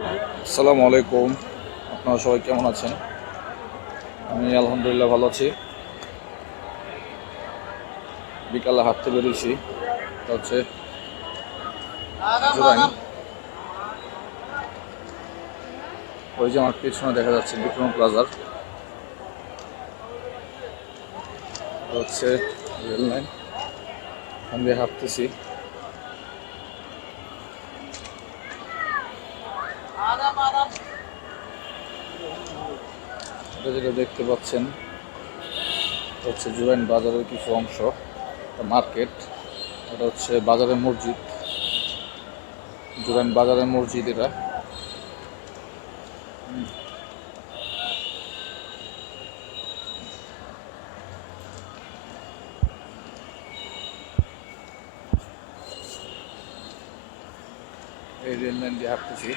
আসসালামু আলাইকুম, আপনারা সবাই কেমন আছেন? আমি আলহামদুলিল্লাহ ভালো আছি। বিকালে হাঁটতে বেরিয়েছি। এটা হচ্ছে জুরাইন। ওই যে আমার পেছনে দেখা যাচ্ছে বিক্রম প্লাজার, এটা হচ্ছে রেল লাইন। এখান দিয়ে হাঁটতেছি। এটা যেটা দেখতে পাচ্ছেন এটা হচ্ছে জুরাইন বাজারের কিছু অংশ, মার্কেট। এটা হচ্ছে বাজারের মসজিদ, জুরাইন বাজারের মসজিদ এটা। এই রেল লাইন দিয়ে হাঁটতেছি।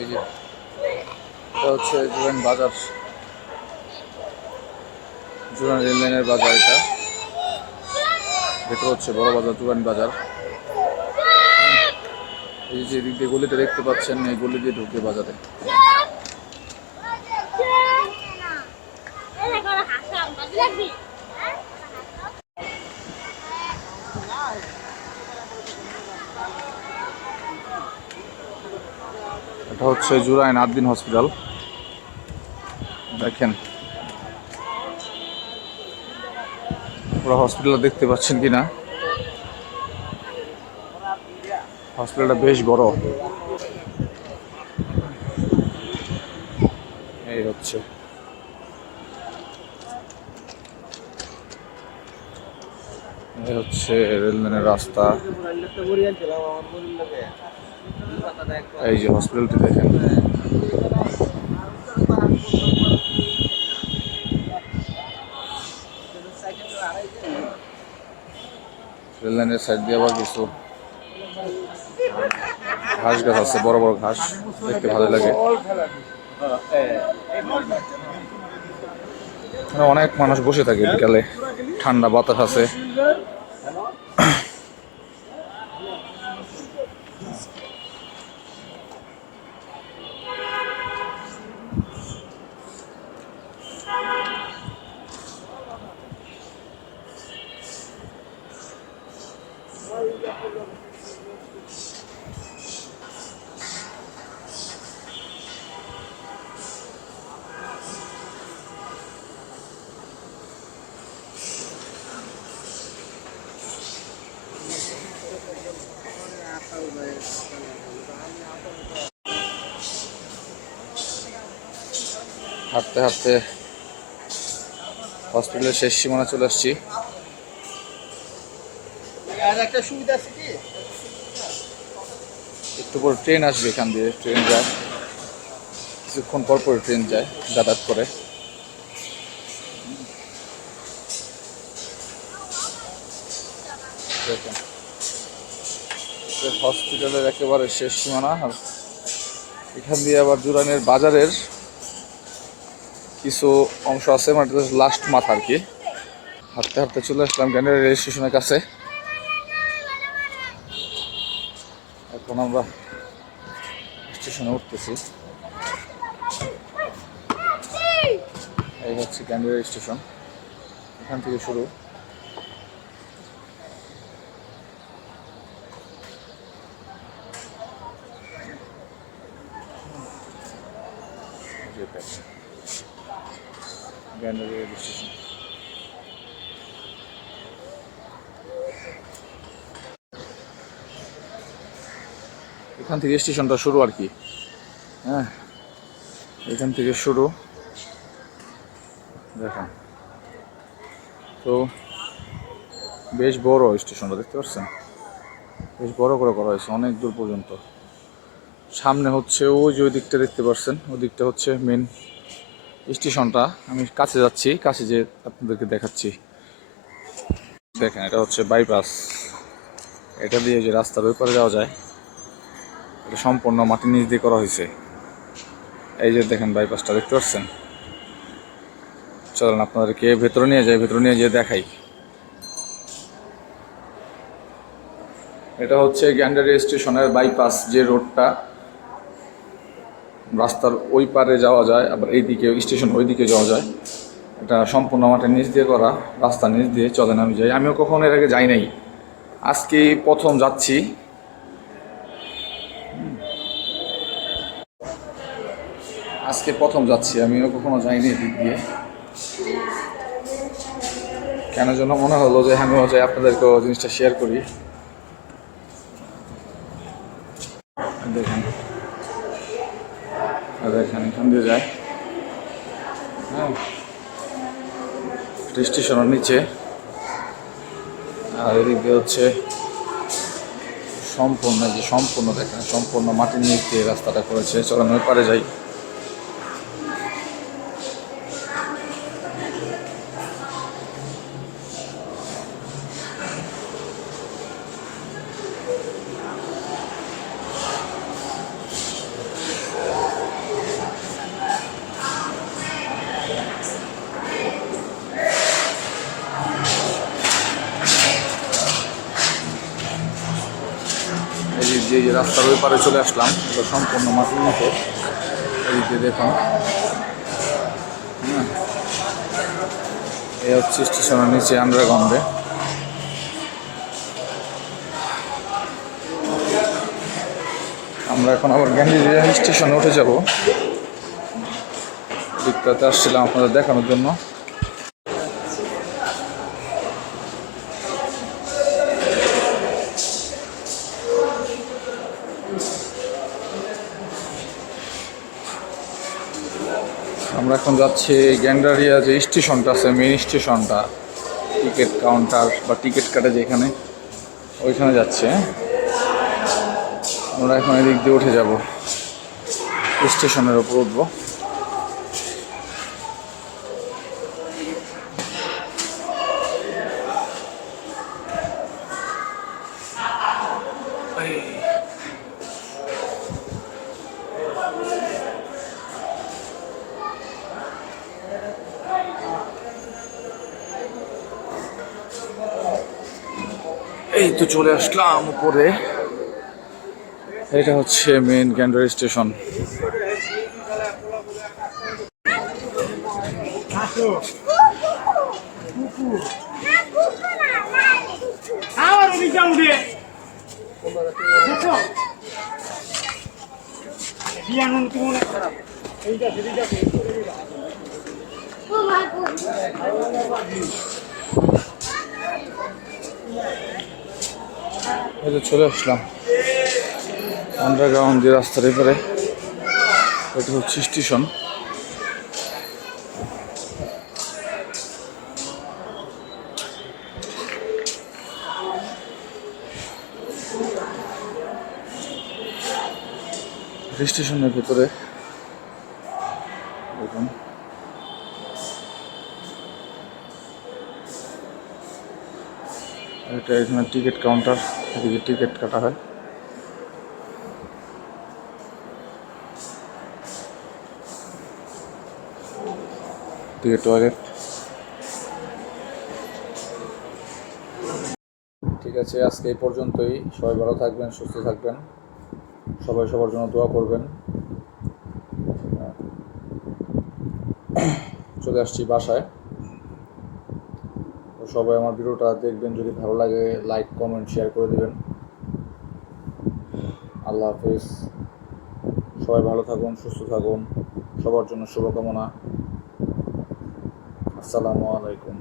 এই যে এটা হচ্ছে জুরাইন বাজার, জুরাইন রেল লাইনের বাজার। এটা হচ্ছে বড় বাজার, জুরাইন বাজার। এই যে দিক দিয়ে গলিতে দেখতে পাচ্ছেন, এই গলি দিয়ে ঢুকে বাজারে। এটা হচ্ছে জুরাইন আদ্দিন হসপিটাল। দেখেন পুরো হসপিটাল দেখতে পাচ্ছেন কিনা। হসপিটালটা বেশ বড়। এই হচ্ছে রেললাইনের রাস্তা। এই যে হসপিটালটি দেখেন। রেললাইনের সাইড দিয়ে আবার কিছু ঘাস গাছ আছে, বড় বড় ঘাস, দেখতে ভালো লাগে। অনেক মানুষ বসে থাকে বিকালে, ঠান্ডা বাতাস আছে। হাঁটতে হাঁটতে হসপিটালের শেষ সীমানা চলে আসছি। একটু পর ট্রেন আসবে, এখান দিয়ে ট্রেন যায়, কিছুক্ষণ পর পর ট্রেন যায়, যাতায়াত করে। হসপিটালের একেবারে শেষ সীমানা। আর এখান দিয়ে আবার জুরাইনের বাজারের কিছু অংশ আছে, মানে লাস্ট মাথা আর কি। হাঁটতে হাঁটতে চলে আসলাম গ্যান্ডারি রেল স্টেশনের কাছে। এখন আমরা স্টেশনে উঠতেছি। এই হচ্ছে গ্যান্ডারি স্টেশন, এখান থেকে শুরু। গ্যান্ডারি রেল স্টেশন। এখান থেকে স্টেশনটা শুরু আর কি। হ্যাঁ, এখান থেকে শুরু। দেখেন তো বেশ বড় স্টেশনটা, দেখতে পাচ্ছেন? বেশ বড় করে করা হয়েছে, অনেক দূর পর্যন্ত। সামনে হচ্ছে ওই যে ওই দিকটা দেখতে পাচ্ছেন, ওই দিকটা হচ্ছে মেন স্টেশনটা। আমি কাছে যাচ্ছি, কাছে যে আপনাদেরকে দেখাচ্ছি। দেখেন এটা হচ্ছে বাইপাস, এটা দিয়ে যে রাস্তার ওই পারে যাওয়া যায় এটা সম্পূর্ণ মাটির নিচ দিয়ে করা হয়েছে। এই যে দেখেন বাইপাসটা দেখতে পাচ্ছেন। চলেন আপনাদেরকে ভেতরে নিয়ে যাই, ভেতরে নিয়ে যেয়ে দেখাই। এটা হচ্ছে গ্যান্ডারি স্টেশনের বাইপাস, যে রোডটা রাস্তার ওই পারে যাওয়া যায় আবার এইদিকে স্টেশন ওই দিকে যাওয়া যায়। এটা সম্পূর্ণ মাঠের নিচ দিয়ে করা, রাস্তার নিচ দিয়ে। চলেন আমি যাই, আমিও কখনো এর আগে যাই নাই, আজকে প্রথম যাচ্ছি। আজকে প্রথম যাচ্ছি, আমিও কখনো যাইনি এদিক দিয়ে। কেন যেন মনে হলো যে আমিও যাই, আপনাদেরকেও জিনিসটা শেয়ার করি। দেখেন দেখেন এখান দিয়ে যায়, হ্যাঁ স্টেশনের নিচে। আর এদিক দিয়ে হচ্ছে সম্পূর্ণ দেখেন সম্পূর্ণ মাটির নিচ দিয়ে রাস্তাটা করেছে। চলেন ওই পারে যাই। এই যে রাস্তার ওই পারে চলে আসলাম, এটা সম্পূর্ণ মাটির নিচে। এদিকে দেখুন, হ্যাঁ এই হচ্ছে স্টেশনের নিচে আন্ডারগ্রাউন্ডে। আমরা এখন আবার গ্যান্ডারি স্টেশনে উঠে যাব। দিকটাতে আসছিলাম আপনাদের দেখানোর জন্য। আমরা এখন যাচ্ছি গ্যান্ডারিয়া যে স্টেশনটা আছে, মেইন স্টেশনটা, টিকিট কাউন্টার বা টিকিট কাটে যেখানে, ওইখানে যাচ্ছে। আমরা এখন এদিক দিয়ে উঠে যাব, স্টেশনের ওপর উঠবো। এই তো চলে আসলাম উপরে। এটা হচ্ছে মেইন গ্যান্ডারি স্টেশন। এই তো চলে আসলাম আন্ডারগ্রাউন্ড যে রাস্তার এপারে। এটা হচ্ছে স্টেশন। স্টেশনের ভেতরে দেখুন, এটা এখানে টিকিট কাউন্টার, এদিকে টিকিট কাটা হয়। এদিকে টয়লেট। ঠিক আছে, আজকে এই পর্যন্তই। সবাই ভালো থাকবেন, সুস্থ থাকবেন, সবাই সবার জন্য দোয়া করবেন। চলে আসছি বাসায়। সবাই আমার ভিডিওটা দেখবেন, যদি ভালো লাগে লাইক কমেন্ট শেয়ার করে দেবেন। আল্লাহ হাফেজ, সবাই ভালো থাকুন, সুস্থ থাকুন, সবার জন্য শুভকামনা। আসসালামু আলাইকুম।